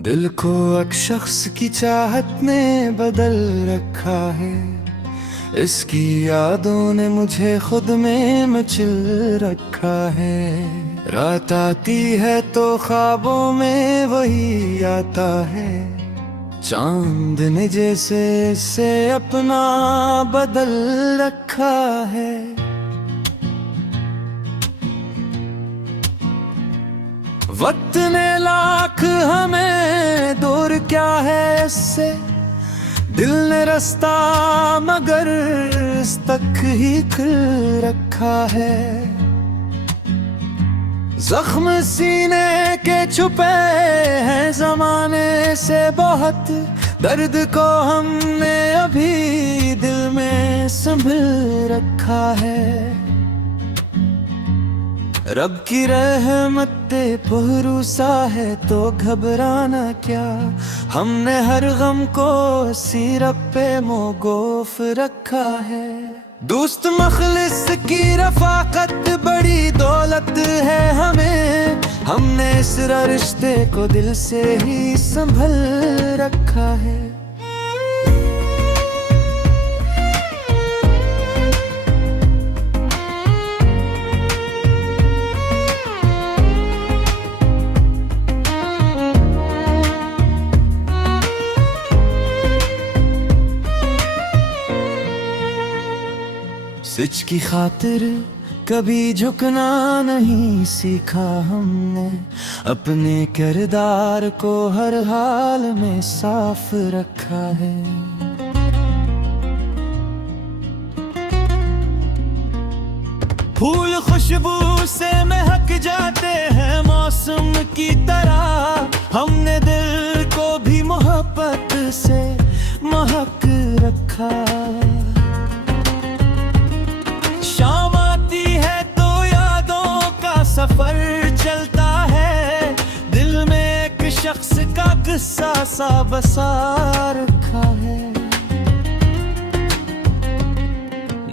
दिल को एक शख्स की चाहत ने बदल रखा है। इसकी यादों ने मुझे खुद में मचल रखा है। रात आती है तो ख्वाबों में वही आता है। चांद ने जैसे से अपना बदल रखा है। वक्त ने लाख हमें दूर क्या है इससे। दिल ने रास्ता मगर इस तक ही खुल रखा है। जख्म सीने के छुपे हैं जमाने से बहुत। दर्द को हमने अभी दिल में संभल रखा है। रब की रहमत पे भरोसा है तो घबराना क्या। हमने हर गम को सिरप पे मोगोफ रखा है। दोस्त मखलिस की रफाकत बड़ी दौलत है हमें। हमने इस रिश्ते को दिल से ही संभल रखा है। सच की खातिर कभी झुकना नहीं सीखा हमने। अपने किरदार को हर हाल में साफ रखा है। फूल खुशबू से महक जाते हैं मौसम की तरह। हमने दिल को भी मोहब्बत से महक रखा। शाम आती है तो यादों का सफर चलता है। दिल में एक शख्स का किस्सा सा बसा रखा है।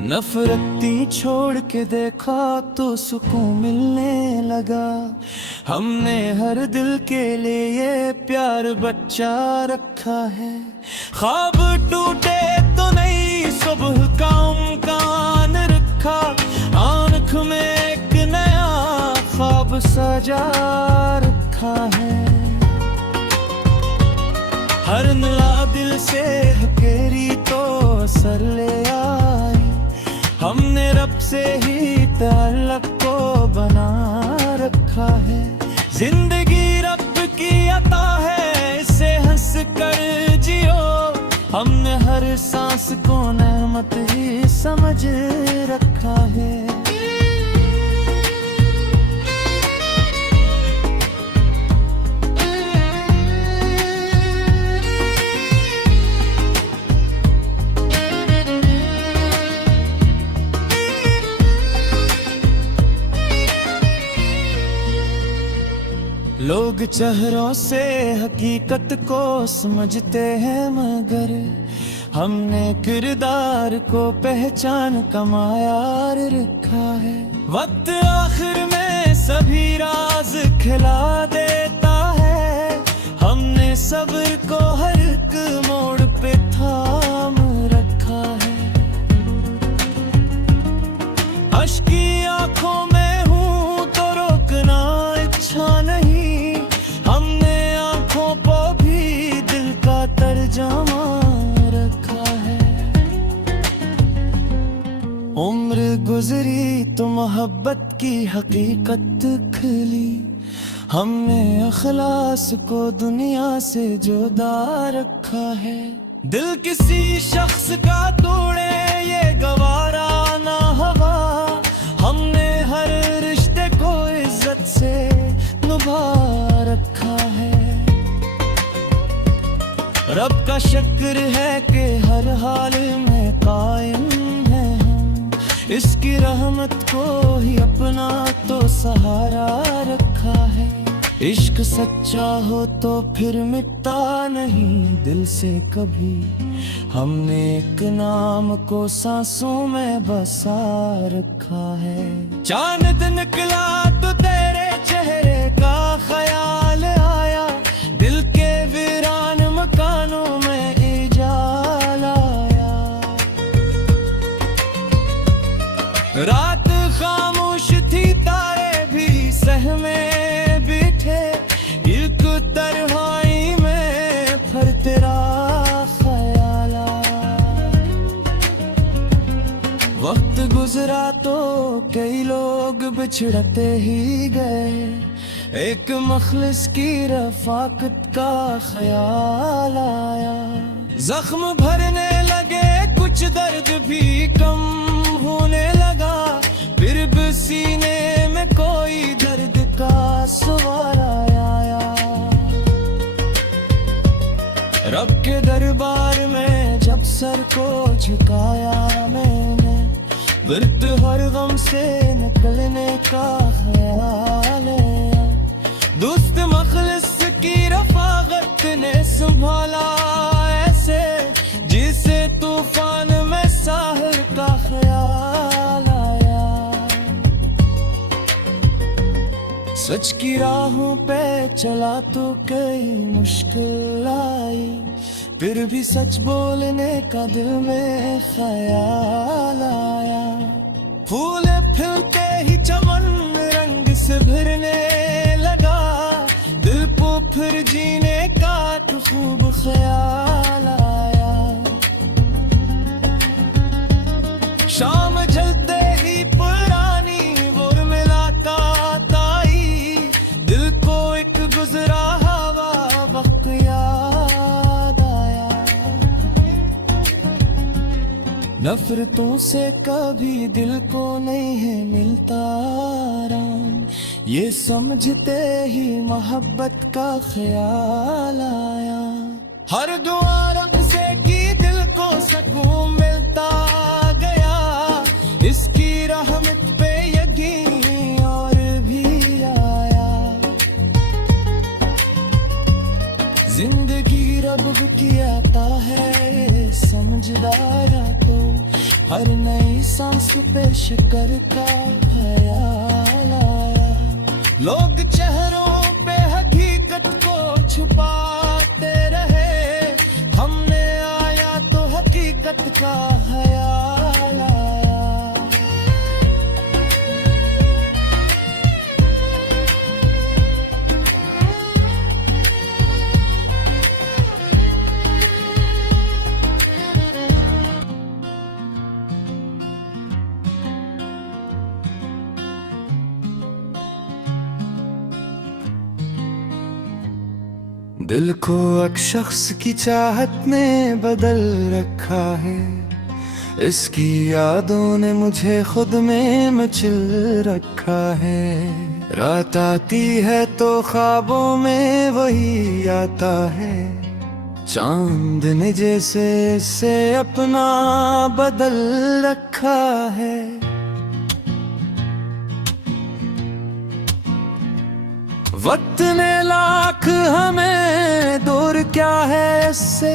नफरती छोड़ के देखा तो सुकून मिलने लगा। हमने हर दिल के लिए ये प्यार बच्चा रखा है। ख्वाब टूटे तो नई सुबह का इम्कान रखा। आँख में एक नया ख्वाब सजा रखा है। हर नया दिल से हकेरी तो सर ले आई। हमने रब से ही ताल्लुक को बना रखा है। जिंदगी रब की अता है इसे हंस कर जियो। हमने हर सांस को नेमत ही समझ रखा है। लोग चेहरों से हकीकत को समझते हैं मगर हमने किरदार को पहचान का मायार रखा है। वक्त आखिर में सभी राज खिला देता है। हमने सब्र को हर एक मोड़ पे थाम रखा है। अश्क की आंखों में हूँ तो रोकना इच्छा नहीं। हमने आंखों को भी दिल का तर्जमा रखा है। उम्र गुजरी तो मोहब्बत की हकीकत खिली। हमने अखलास को दुनिया से जुदा रखा है। दिल किसी शख्स का तोड़े ये गवारा ना हवा। हमने हर रिश्ते को इज्जत से निभा रखा है। रब का शुक्र है कि हर हाल में कायम है हम। इसकी रहमत को ही अपना तो सहारा रखा है। इश्क सच्चा हो तो फिर मिटता नहीं दिल से कभी। हमने एक नाम को सांसों में बसा रखा है। चांद निकला तो तेरे चेहरे का ख्याल आया। दिल के रात खामोश थी, तारे भी सहमे बैठे, एक तन्हाई में फिर तेरा ख्याल आया। वक्त गुजरा तो कई लोग बिछड़ते ही गए, एक मखलिस की रफाकत का ख्याल आया। जख्म भरने लगे, कुछ दर्द भी कम होने लगा, फिर भी सीने में कोई दर्द का सवाल आया। रब के दरबार में जब सर को झुकाया मैंने, बिरत हर गम से निकलने का ख्याल आया। दोस्त मखलिस की रफाकत ने संभाला ऐसे, जिसे तूफान में साहिर का ख्याल आया। सच की राहों पे चला तो कई मुश्किल आई, फिर भी सच बोलने का दिल में ख्याल आया। फूल खिलते ही चमन रंग से भरने लगा, दिल को फिर जीने का तो खूब ख्याल आया। शाम जलते ही पुरानी वो मुलाकात आई, दिल को एक गुजरा हवा वक्त याद आया। नफरतों से कभी दिल को नहीं है मिलता आराम, ये समझते ही मोहब्बत का ख्याल आया। हर दुआ रब से की दिल को सुकून मिलता गया, इसकी रहमत पे यकीन और भी आया। जिंदगी रब की आता है, ये समझदारा तो हर नई सांस पे शुक्र का ख्याल आया। लोग चेहरों पे हकीकत को छुपाते रहे, हमने आया तो हकीकत का ख्याल आया। दिल को एक शख्स की चाहत ने बदल रखा है, इसकी यादों ने मुझे खुद में मचल रखा है। रात आती है तो ख्वाबों में वही आता है, चांद ने जैसे से अपना बदल रखा है। वक्त ने लाख हमें दूर क्या है इससे,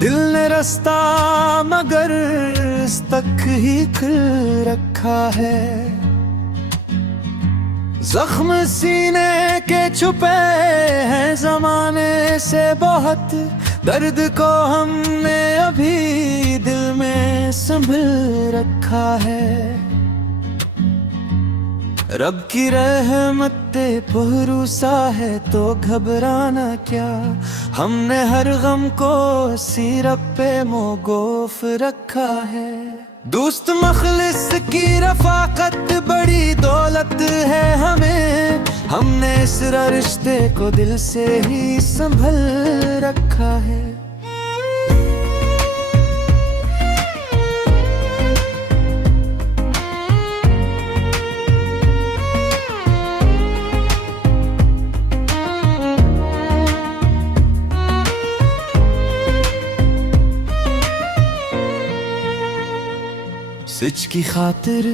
दिल ने रास्ता मगर इस तक ही खुल रखा है। जख्म सीने के छुपे हैं जमाने से बहुत, दर्द को हमने अभी दिल में संभल रखा है। रब की रहमत पे भरोसा है तो घबराना क्या, हमने हर गम को सिरप पे मोगोफ रखा है। दोस्त मखलिस की रफाकत बड़ी दौलत है हमें, हमने इस रिश्ते को दिल से ही संभल रखा है। सच की खातिर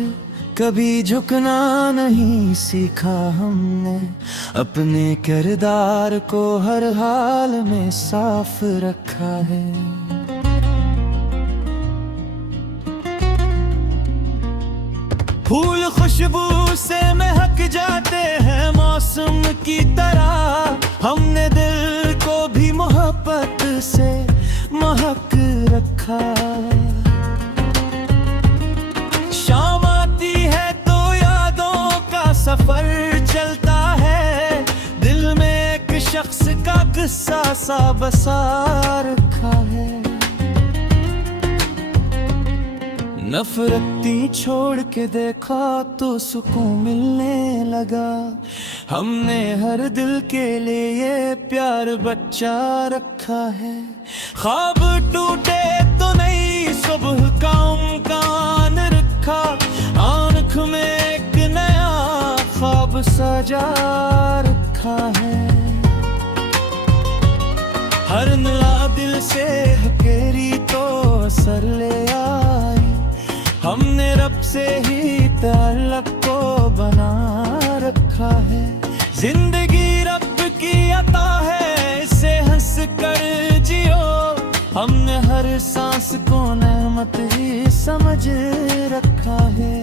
कभी झुकना नहीं सीखा हमने, अपने किरदार को हर हाल में साफ रखा है। फूल खुशबू से महक जाते हैं मौसम की तरह, हमने दिल को भी मोहब्बत से महक रखा। शाम किस्सा सा बसा रखा है। नफरती छोड़ के देखा तो सुकून मिलने लगा। हमने हर दिल के लिए प्यार बच्चा रखा है। ख्वाब टूटे तो नई सुबह का इम्कान रखा। आँख में एक नया ख्वाब सजा रखा है। हर नया दिल से हकेरी तो असर ले आई। हमने रब से ही ताल्लुक को बना रखा है। जिंदगी रब की अता है, इसे हंस कर जियो। हमने हर सांस को नेमत ही समझ रखा है।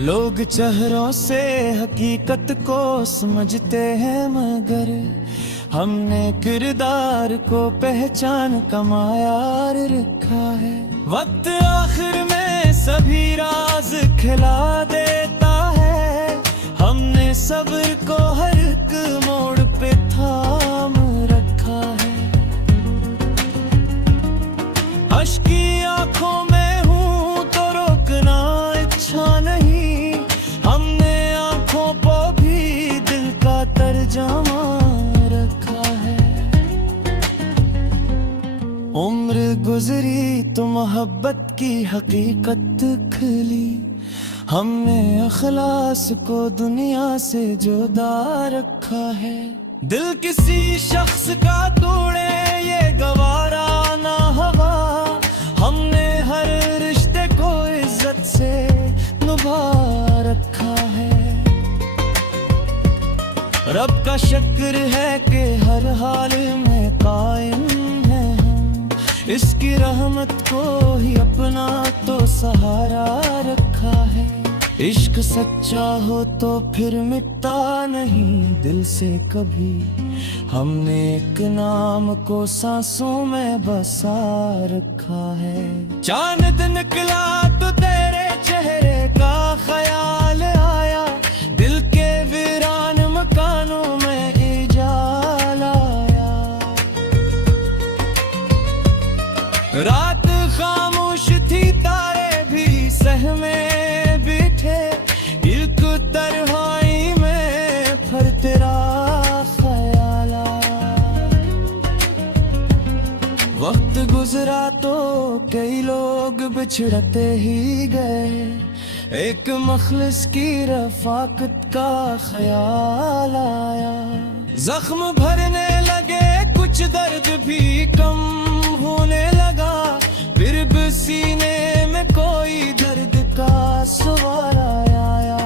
लोग चेहरों से हकीकत को समझते हैं, मगर हमने किरदार को पहचान कमाया रखा है। वक्त आखिर में सभी राज खिला देता है। हमने सब्र को हर एक मोड़ पे थाम रखा है। अश्क की आंखों में हूँ तो रोकना इच्छा नहीं। तर्जमा रखा है। उम्र गुजरी तो मोहब्बत की हकीकत खिली। हमने अखलास को दुनिया से जुदा रखा है। दिल किसी शख्स का तोड़े ये गवारा ना हवा। हमने हर रिश्ते को इज्जत से निभा रखा है। रब का शुक्र है कि हर हाल में कायम है हम। इसकी रहमत को ही अपना तो सहारा रखा है। इश्क सच्चा हो तो फिर मिटता नहीं दिल से कभी। हमने एक नाम को सांसों में बसा रखा है। चांद निकला तो तेरे चेहरे का ख्याल आया। दिल के वीरान मकानों में इजाला आया। रात खामोश थी, तारे भी सहमे बैठे। एक तन्हाई में फिर तेरा ख्याल आया। वक्त गुजरा तो कई लोग बिछड़ते ही गए। एक मखलिस की रफाकत का ख्याल आया। जख्म भरने लगे, कुछ दर्द भी कम होने लगा। फिर भी सीने में कोई दर्द का सवाल आया।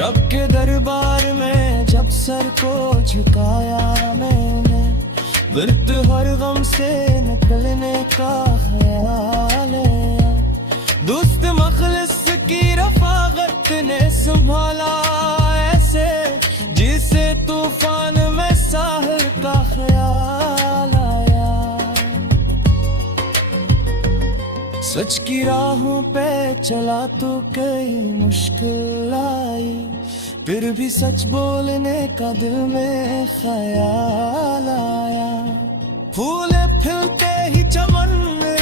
रब के दरबार में जब सर को झुकाया मैंने, बिरत हर गम से निकलने का ख्याल आया। दोस्त मखलिस की रफाकत ने संभाला ऐसे, जिसे तूफान में साहिर का ख्याल आया। सच की राहों पे चला तो कई मुश्किल आई। फिर भी सच बोलने का दिल में ख्याल आया। फूल खिलते ही चमन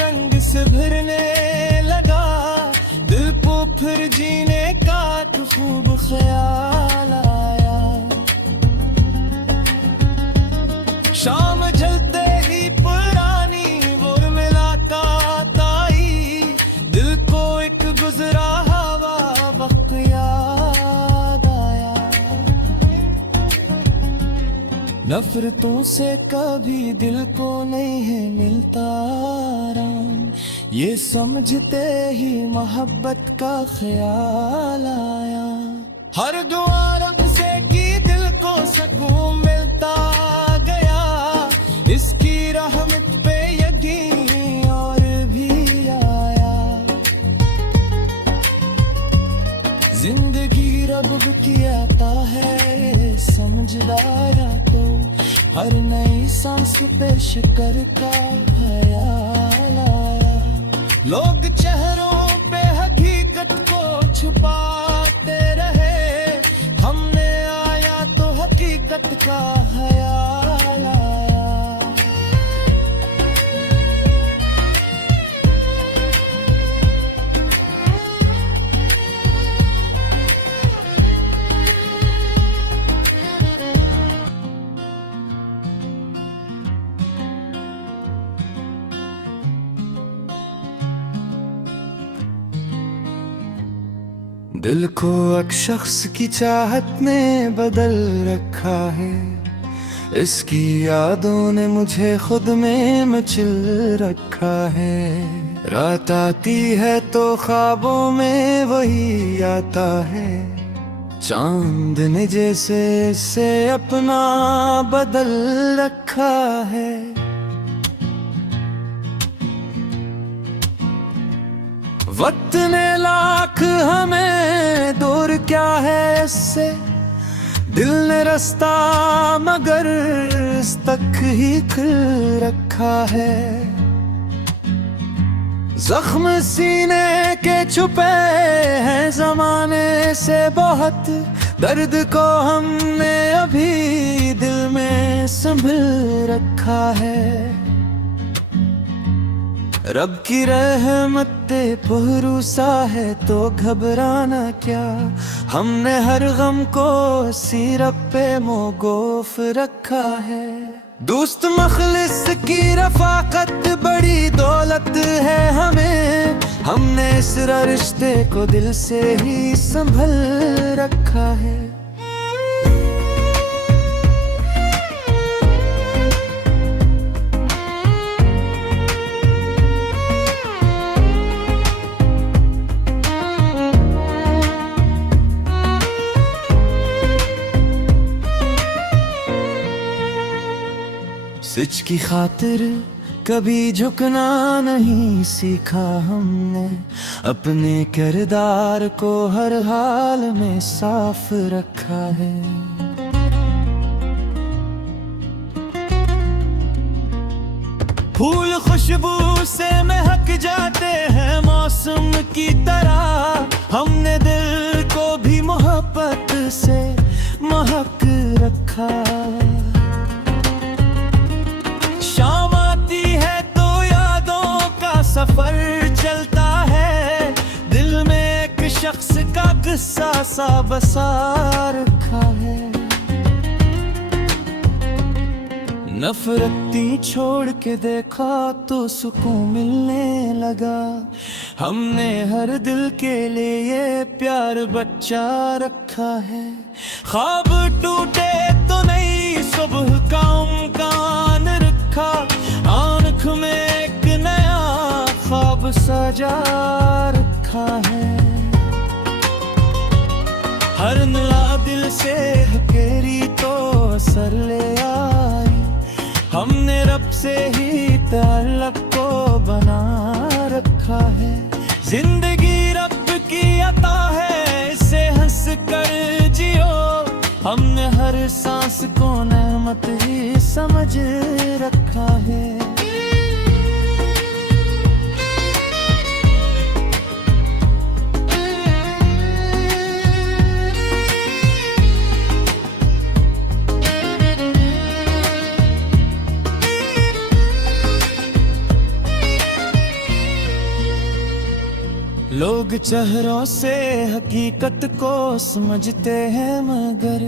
रंग से भरने लगा। दिल को फिर जीने का खूब ख्याल आया। शाम जलते ही पुरानी वो मुलाकात आई। दिल को एक गुजरा हवा वक्त याद आया। नफरतों से कभी दिल को नहीं है मिलता आराम। ये समझते ही मोहब्बत का ख्याल आया। हर दुआ रब से की दिल को सुकून मिलता गया। इसकी रहमत पे यकीन और भी आया। तो हर नई सांस पे शिकर का ख्याल आया। लोग चेहरों पे हकीकत को छुपाते रहे, हमने आया तो हकीकत का ख्याल आया। दिल को एक शख्स की चाहत ने बदल रखा है, इसकी यादों ने मुझे खुद में मचल रखा है। रात आती है तो ख्वाबों में वही आता है, चांद ने जैसे से अपना बदल रखा है। वक्त ने लाख हमें दूर क्या है इससे, दिल ने रास्ता मगर इस तक ही खुल रखा है। जख्म सीने के छुपे हैं जमाने से बहुत, दर्द को हमने अभी दिल में संभल रखा है। रब की रहमत भरोसा है तो घबराना क्या, हमने हर गम को सिरप पे मोगोफ रखा है। दोस्त मखलिस की रफाकत बड़ी दौलत है हमें, हमने इस रिश्ते को दिल से ही संभल रखा है। सच की खातिर कभी झुकना नहीं सीखा हमने, अपने किरदार को हर हाल में साफ रखा है। फूल खुशबू से महक जाते हैं मौसम की तरह, हमने दिल को भी मोहब्बत से महक रखा। शाम आती है तो यादों का सफर चलता है, दिल में एक शख्स का किस्सा सा बसा रखा है। नफरती छोड़ के देखा तो सुकून मिलने लगा, हमने हर दिल के लिए प्यार बच्चा रखा है। ख्वाब टूटे तो नई सुबह का इम्कान रखा, आँख में एक नया ख्वाब सजा रखा है। हर नया दिल से हकेरी तो असर ले आई, हमने रब से ही ताल्लुक को बना रखा है। जिंदगी रब की अता है, इसे हंस कर जियो, हमने हर सांस को नेमत ही समझ रखा है। लोग चेहरों से हकीकत को समझते हैं मगर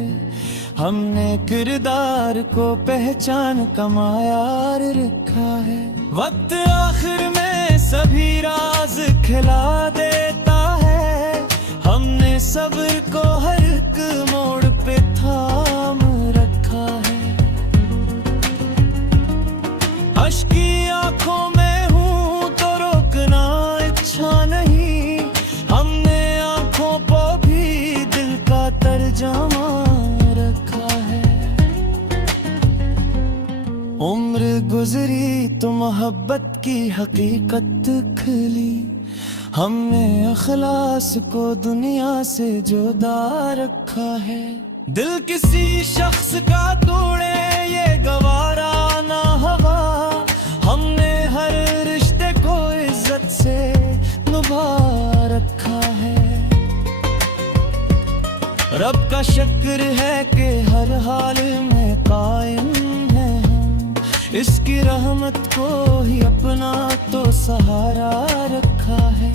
हमने किरदार को पहचान का मायार रखा है। वक्त आखिर में सभी राज खिला देता है, हमने सब्र को हर एक मोड़ पे थाम रखा है। अश्क की आंखों में हूँ तो रोकना इच्छा नहीं, हमने आंखों को भी दिल का तर्जमा रखा है। उम्र गुजरी तो मोहब्बत की हकीकत खिली, हमने अखलास को दुनिया से जुदा रखा है। दिल किसी शख्स का तोड़े रब का शुक्र है कि हर हाल में कायम है हम, इसकी रहमत को ही अपना तो सहारा रखा है।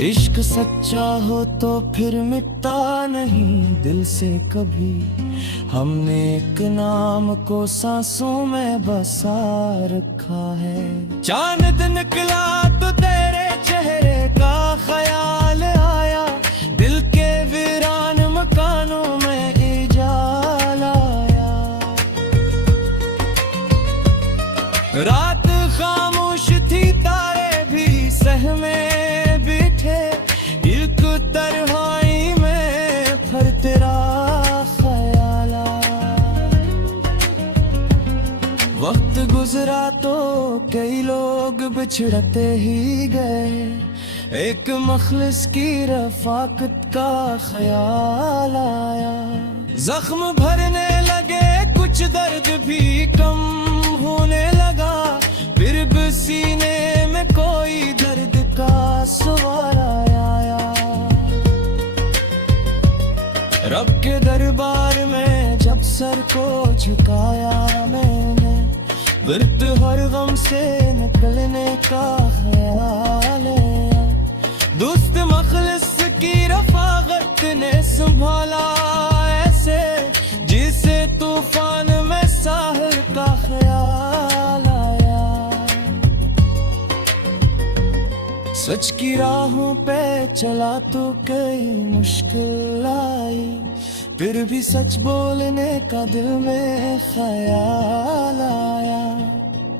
इश्क सच्चा हो तो फिर मिटता नहीं दिल से कभी, हमने एक नाम को सांसों में बसा रखा है। चांद निकला तो तेरे चेहरे का ख्याल आया, दिल के वीरान मकानों में इजाला आया। रात खामोश थी तारे भी सहमे बैठे, एक तन्हाई में फिर तेरा ख्याल आया। वक्त गुजरा तो कई लोग बिछड़ते ही गए, एक मखलिस की रफाकत का ख्याल आया। जख्म भरने लगे कुछ दर्द भी कम होने लगा, फिर भी सीने में कोई दर्द का सवाल आया। रब के दरबार में जब सर को झुकाया मैंने, विर्द हर गम से निकलने का ख्याल है। दोस्त मखलिस की रफाकत ने संभाला ऐसे, जिसे तूफान में साहिर का ख्याल आया। सच की राहों पे चला तो कई मुश्किल आई, फिर भी सच बोलने का दिल में ख्याल आया।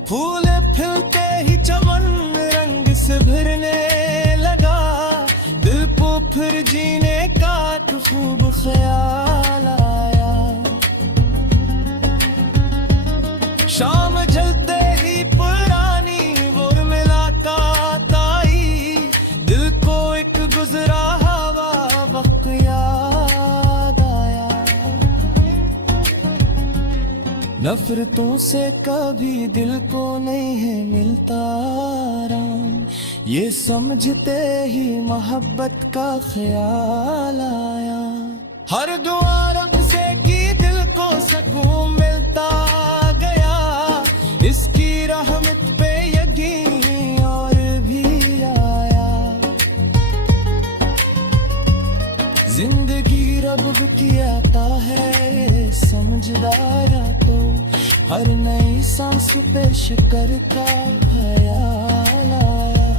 फूल खिलते ही चमन रंग से भरने लगा, दिल को फिर जीने का तो खूब ख्याल आया। शाम जलते ही पुरानी वो मुलाकात आई, दिल को एक गुजरा हवा वक्त याद आया। नफरतों से कभी दिल को नहीं है मिलता आराम, ये समझते ही मोहब्बत का ख्याल आया। हर दुआ रब से की दिल को सुकून मिलता गया, इसकी रहमत पे यकीन और भी आया। जिंदगी रब की आता है ये समझदारा तो, हर नई सांस पे शुक्र का ख्याल आया।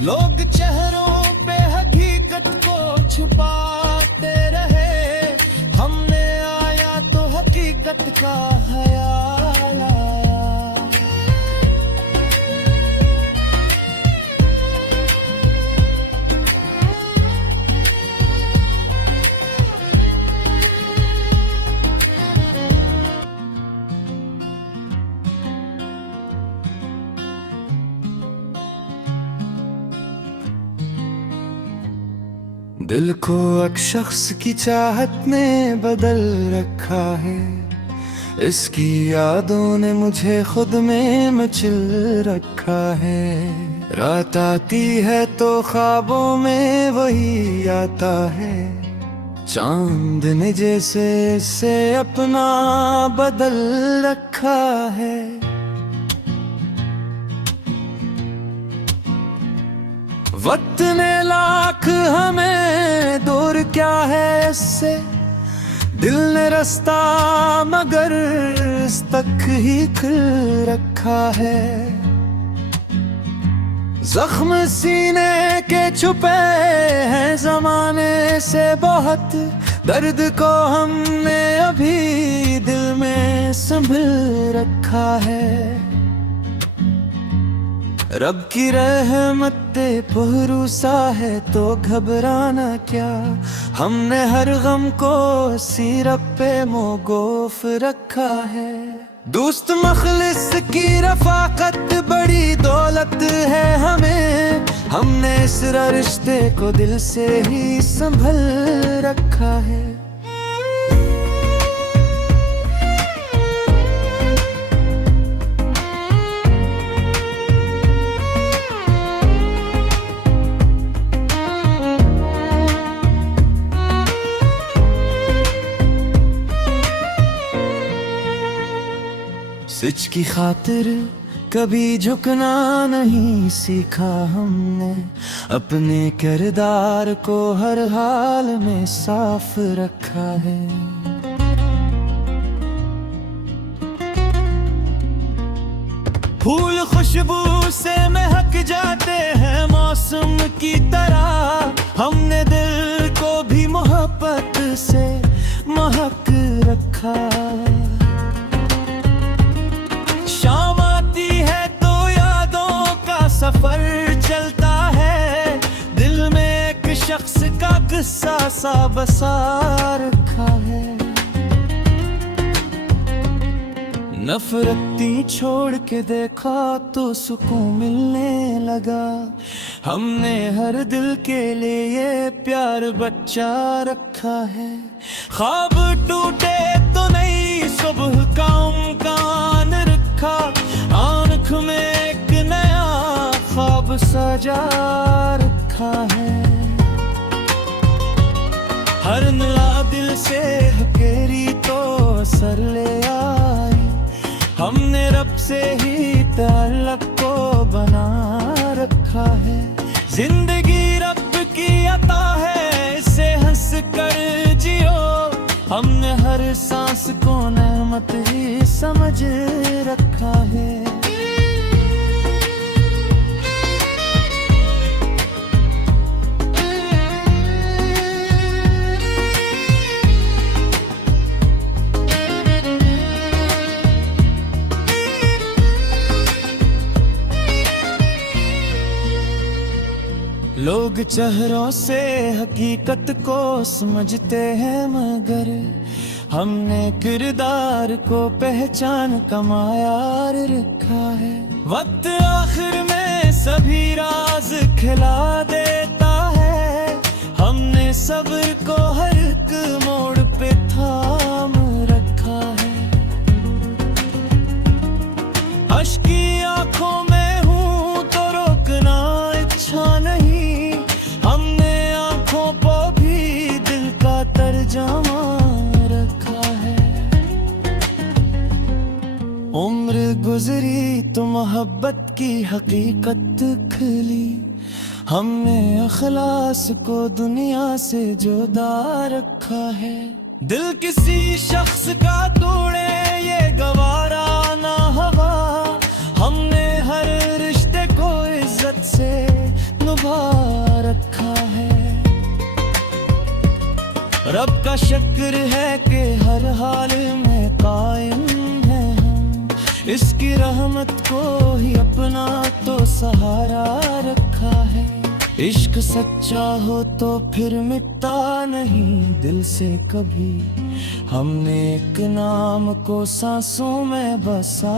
लोग चेहरों पे हकीकत को छुपाते रहे, हमने आया तो हकीकत का ख्याल आया। दिल को एक शख्स की चाहत ने बदल रखा है, इसकी यादों ने मुझे खुद में मचल रखा है। रात आती है तो ख्वाबों में वही आता है, चांद ने जैसे से अपना बदल रखा है। वक्त ने लाख हमें दूर क्या है इससे, दिल ने रास्ता मगर इस तक ही खुल रखा है। जख्म सीने के छुपे हैं जमाने से बहुत, दर्द को हमने अभी दिल में संभल रखा है। रब की रहमत भरोसा है तो घबराना क्या, हमने हर गम को सिरप पे मोगोफ रखा है। दोस्त मखलिस की रफाकत बड़ी दौलत है हमें, हमने इस रिश्ते को दिल से ही संभल रखा है। सच की खातिर कभी झुकना नहीं सीखा हमने, अपने किरदार को हर हाल में साफ रखा है। फूल खुशबू से महक जाते हैं मौसम की तरह, हमने दिल को भी मोहब्बत से महक रखा। शाम आती है तो यादों का सफर चलता है, दिल में एक शख्स का किस्सा सा बसा रखा है। नफरती छोड़ के देखा तो सुकून मिलने लगा, हमने हर दिल के लिए ये प्यार बच्चा रखा है। ख्वाब टूटे तो नई सुबह का उम्कान रखा, आँख में एक नया ख्वाब सजा रखा है। हर नला दिल से हकेरी तो असर ले आई, हमने रब से ही ताल्लुक को बना रखा है। जिंदगी रब की अता है, इसे हंस कर जियो, हमने हर सांस को नेमत ही समझ रखा है। लोग चेहरों से हकीकत को समझते हैं, मगर हमने किरदार को पहचान कमाया रखा है। वक्त आखिर में सभी राज खिला देता है, हमने सब्र को हर एक मोड़ पे थाम रखा है। अश्क की आंखों में हूँ तो रोकना इच्छा नहीं, तर्जमा रखा है। उम्र गुजरी तो मोहब्बत की हकीकत खिली, हमने अखलास को दुनिया से जुदा रखा है। दिल किसी शख्स का तोड़े ये गवारा ना हवा, हमने हर रिश्ते को इज्जत से निभा रखा है। रब का शुक्र है कि हर हाल में कायम है हम, इसकी रहमत को ही अपना तो सहारा रखा है। इश्क सच्चा हो तो फिर मिटता नहीं दिल से कभी, हमने एक नाम को सांसों में बसा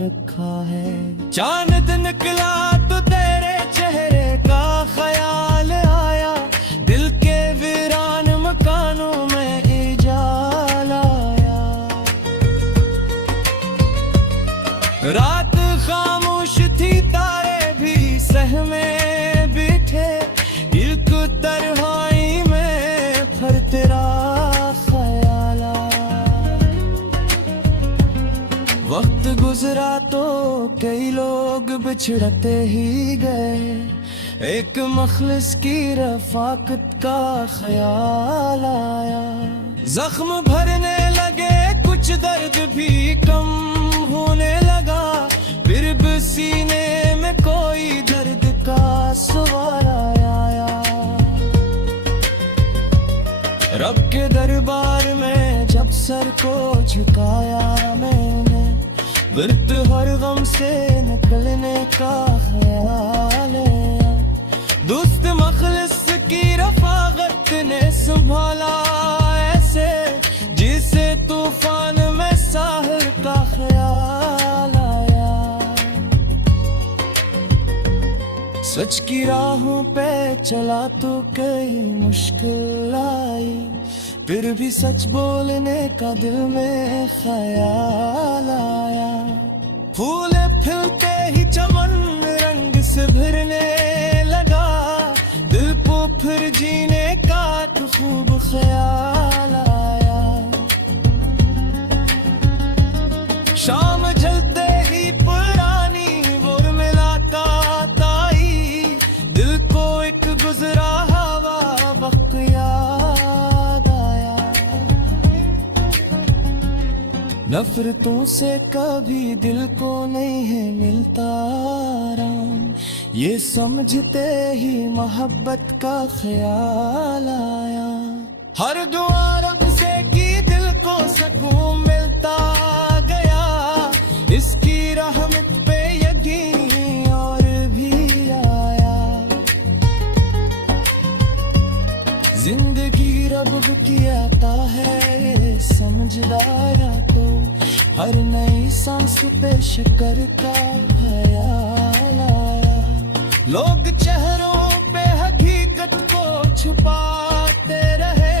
रखा है। चांद निकला तो तेरे चेहरे का ख्याल आया, दिल के वीरान मकानों में इजाला आया। रात खामोश थी तारे भी सहमे बैठे, एक तन्हाई में फिर तेरा ख्याल आया। वक्त गुजरा तो कई लोग बिछड़ते ही गए, एक मखलिस की रफाकत का ख्याल आया। जख्म भरने लगे कुछ दर्द भी कम होने लगा, फिर भी सीने में कोई दर्द का सवाल आया। रब के दरबार में जब सर को झुकाया मैंने, बिरत हर गम से निकलने का ख्याल आया। दोस्त मखलिस की रफाकत ने संभाला ऐसे, जिसे तूफान में साहिर का ख्याल आया। सच की राहों पे चला तो कई मुश्किल आई, फिर भी सच बोलने का दिल में ख्याल आया। फूल खिलते ही चमन रंग से भरने लगा, दिल को फिर जीने का तो खूब ख्याल आया। शाम नफरतों से कभी दिल को नहीं है मिलता आराम, ये समझते ही मोहब्बत का ख्याल आया। हर दुआ रब से की दिल को सुकून मिलता गया, इसकी रहमत पे यकीन और भी आया। जिंदगी रब की आता है ये समझदारा तो, हर नई सांस पे शक्कर का ख्याल आया। लोग चेहरों पे हकीकत को छुपाते रहे,